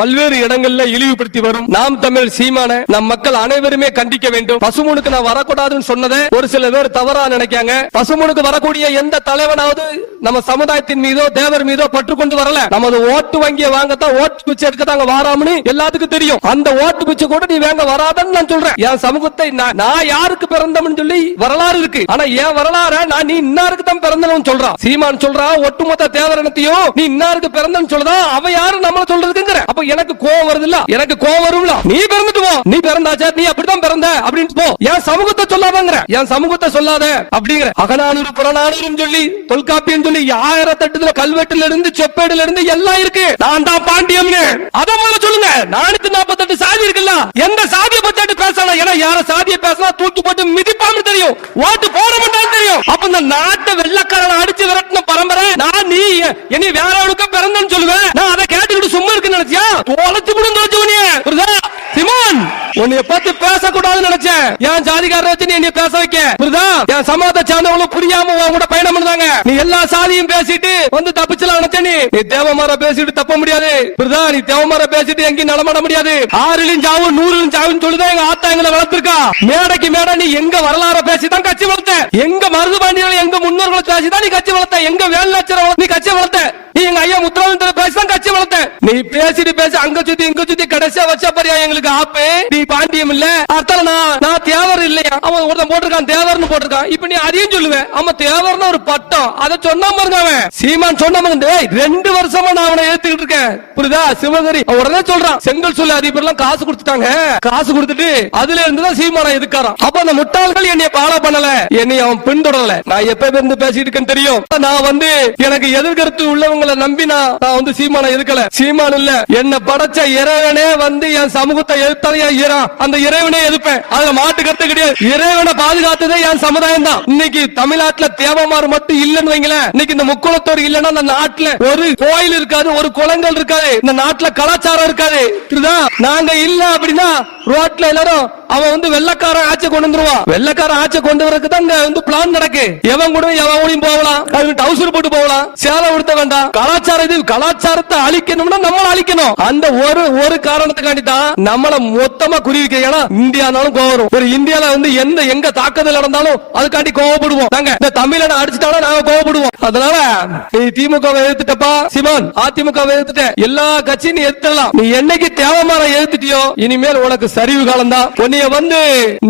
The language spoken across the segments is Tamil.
பல்வேறு இடங்கள்ல இழிவுபடுத்தி வரும் நாம் தமிழ் சீமான நம் மக்கள் அனைவருமே கண்டிக்க வேண்டும். பசுமனுக்கு நான் வரக்கூடாதுன்னு சொன்னதை ஒரு சில பேர் தவறா நினைக்காங்க. பசுமனுக்கு வரக்கூடிய எந்த தலைவனாவது நம்ம சமுதாயத்தின் மீதோ தேவர் மீதோ பற்றுக்கொண்டு வரல. நமது ஓட்டு வங்கியை வாங்கத்தான் ஓட்டு பிச்சை எடுக்கத்தாங்க வாராமனு எல்லாத்துக்கும் தெரியும். அந்த ஓட்டு பிச்சை கூட நீ வாங்க வராதன்னு நான் சொல்றேன். என் சமூகத்தை நான் யாருக்கு பிறந்தவன் சொல்லி வரலாறு இருக்கு. ஆனா என் வரலாறு நான் நீ இன்னாருக்கு தான் பிறந்தவன் சொல்றான். சீமான் சொல்றா ஒட்டுமொத்த தேவரனத்தையும் நீ இன்னாருக்கு பிறந்தன்னு சொல்றா. அவ யாரு நம்மள சொல்றதுக்குங்கிற. அப்ப எனக்கு கோவம் வருது இல்ல, எனக்கு கோவம் வரும்ல. நீ பிறந்துட்டு போ, நீ பிறந்தாச்சா, நீ அப்படித்தான் பிறந்த அப்படின்னு போ. என் சமூகத்தை சொல்லாதங்கிற, என் சமூகத்தை சொல்லாத அப்படிங்கிற. அகநானூறு புறநானூறுன்னு சொல்லி தொல்காப்பியம் சொல்லி 1008 கல்வெட்டுல இருந்து செப்பேடுல இருந்து எல்லாம் இருக்கு. நான் தான் பாண்டியம்னு அத முதல்ல சொல்லுங்க. 448 சாதி இருக்குல்ல, எந்த சாதியை பத்தி பேசலாம்? ஏன்னா யார சாதியை பேசினா தூக்கி போட்டு மிதிப்பான்னு தெரியும், ஓட்டு போட மாட்டான்னு தெரியும். அப்ப இந்த நாட்டை வெள்ளக்காரனை அடிச்சு விரட்டின பரம்பரை நான் நீ இனி வேறவனுக்கு பிறந்தன்னு சொல்லுவேன். நான் அதை கேட்டுக்கிட்டு சும்மா இருக்கு நினைச்சியா? தொலைச்சு கூட சிமோன் உன்னைய பத்தி பேசக்கூடாதுன்னு நினைச்சேன். என் ஜாதிகாரரை வச்சு நீ என்னைய பேச வைக்க புரியுதா? என் சமூகத்தை சேர்ந்தவங்களும் புரியாம உன் கூட பயணம் பண்ணுறாங்க. நீ எல்லா சாதியும் பேசிட்டு வந்து தப்பிச்சலாம் நினைச்ச. நீ தேவமார பேசிட்டு தப்ப முடியாது புரியுதா? நீ தேவமார பேசிட்டு எங்கேயும் நடமாட முடியாது. 6லும் சாவும் 100லும் சாவும் சொல்லுதான் எங்க ஆத்தா எங்களை வளர்த்திருக்கா. மேடைக்கு மேடை நீ எங்க வரலாற பேசிதான் கட்சி வளர்த்த. எங்க மருதுபாண்டியர்கள் எங்க முன்னோர்களை பேசிதான் நீ கட்சி வளர்த்த. எங்க வேலுநாச்சியாரை நீ கட்சி வளர்த்த. நீ எங்க ஐயா முத்துராமலிங்க பேசிதான் கட்சி வளர்த்த. நீ பேசிட்டு பேசி அங்க சுத்தி இங்க சுத்தி கடைசியா வச்ச பாரியா எங்களுக்கு ஆப்பு. நீ பாண்டியம் இல்ல அர்த்தம் நான் தேவர் இல்லையா? அவன் ஒருத்தன் போட்டிருக்கான் தேவர்னு போட்டிருக்கான். இப்ப நீ அதையும் சொல்லுவேன். அவன் தேவர்னு ஒரு பட்டம் அதை சொன்னா பாருங்க. அவன் சீமான் சொன்ன 2 வருஷமா நான் அவனை ஏத்துக்கிட்டு இருக்கேன் புரியுதா? சிவகரி உடனே சொல்றான் செங்கல் சொல்லி அதிபர்லாம் காசு கொடுத்துட்டாங்க. காசு கொடுத்துட்டு அதுல இருந்துதான் சீமானா எதுக்காரான். அப்ப அந்த முட்டாள்கள் என்னைய ஃபாலோ பண்ணல, என்னை அவன் பின்தொடரல. நான் எப்ப இருந்து பேசிட்டு இருக்கேன்னு தெரியும். நான் எனக்கு எதிர்கருத்து உள்ளவங்களை நம்பி நான் சீமானை எதுக்கல. சீமான் இல்ல என்ன படைச்ச இறைவனே என் சமூகத்தை எதிர்த்ததையா அந்த இறைவனே எதிர்ப்பேன். அதுல மாட்டு கருத்து கிடையாது. இறைவனை பாதுகாத்ததே என் சமுதாயம் தான். இன்னைக்கு தமிழ்நாட்டுல தேவமாறு மட்டும் இல்லன்னு வைங்களேன். இன்னைக்கு இந்த முக்குளத்தோர் இல்லன்னா அந்த நாட்டுல ஒரு கோயில் இருக்காது, ஒரு குளங்கள் இருக்காது, இந்த நாட்டுல கலாச்சாரம் இருக்காது. நாங்க இல்ல அப்படின்னா ரோட்ல எல்லாரும் அவன் வெள்ளக்காரன் ஆட்சி கொண்டு வந்துருவான். வெள்ளக்காரன் ஆட்சி கொண்டு வரதுக்கு தான் பிளான் நடக்கு. எவன் கூட எவன் போகலாம், டவுசர் போட்டு போகலாம், சேலை உடுத்த வேண்டாம். கலாச்சாரத்தை அழிக்கணும்னா நம்மள அழிக்கணும். அந்த ஒரு காரணத்துக்காண்டி தான் நம்மள மொத்தமா குறிவிக்க. ஏன்னா இந்தியானாலும் கோவரும். ஒரு இந்தியால எங்க தாக்குதல் நடந்தாலும் அதுக்காண்டி கோவப்படுவோம். இந்த தமிழனை அடிச்சுட்டாலும் நாங்க கோவப்படுவோம். அதனால நீ திமுக எதிர்த்துட்டப்பா சிவன், அதிமுக எதிர்த்துட்ட, எல்லா கட்சியும் நீ எதிர்த்தலாம். நீ என்னைக்கு தேவமான எதிர்த்துட்டியோ இனிமேல் உனக்கு சரிவு காலம் தான்.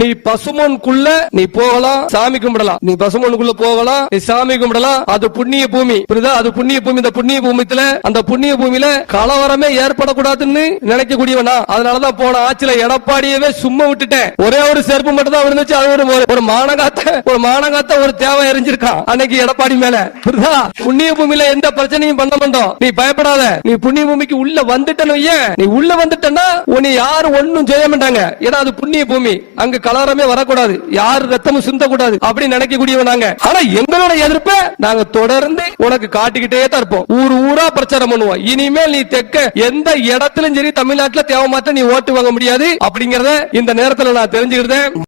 நீ பசுமனுக்குள்ள நீ போகலாம், சாமி கும்பிடலாம். நீ பசுமனுக்குள்ள போகலாம், நீ சாமி கும்பிடலாம். அது புண்ணிய பூமி புரியுதா? அது புண்ணிய பூமி. இந்த புண்ணிய பூமியில அந்த புண்ணிய பூமியில கலவரமே ஏற்படக்கூடாதுன்னு நினைக்கக்கூடியவனா. அதனாலதான் போன ஆட்சியில எடப்பாடியவே சும்மா விட்டுட்டேன். ஒரே ஒரு செருப்பு மட்டும் தான் இருந்துச்சு. அது ஒரு மானகாத்த ஒரு தேவை எரிஞ்சிருக்கான் அன்னைக்கு எடப்பாடி மேல புரியுதா? புண்ணிய பூமியில எந்த பிரச்சனையும் பண்ண மாட்டோம். நீ பயப்படாத. நீ புண்ணிய பூமிக்கு உள்ள வந்துட்டேன்னு, நீ உள்ள வந்துட்டேன்னா உன்னை யாரும் ஒன்னும் செய்ய மாட்டாங்க. ஏன்னா அது புண்ணிய பூமி. அங்க கலவரமே வரக்கூடாது, யாரு ரத்தமும் சிந்தக்கூடாது அப்படி நினைக்கக்கூடியவனாங்க. ஆனா எங்களோட எதிர்ப்பை நாங்க தொடர்ந்து உனக்கு காட்டிக்கிட்டே தான் இருப்போம். ஊரா பிரச்சாரம் பண்ணுவோம். இனிமேல் நீ தெக்க எந்த இடத்திலும் சரி தமிழ்நாட்டுல தேவை மாத்த நீ ஓட்டு வாங்க முடியாது அப்படிங்கறத இந்த நேரத்துல நான் தெரிஞ்சுக்கிறேன்.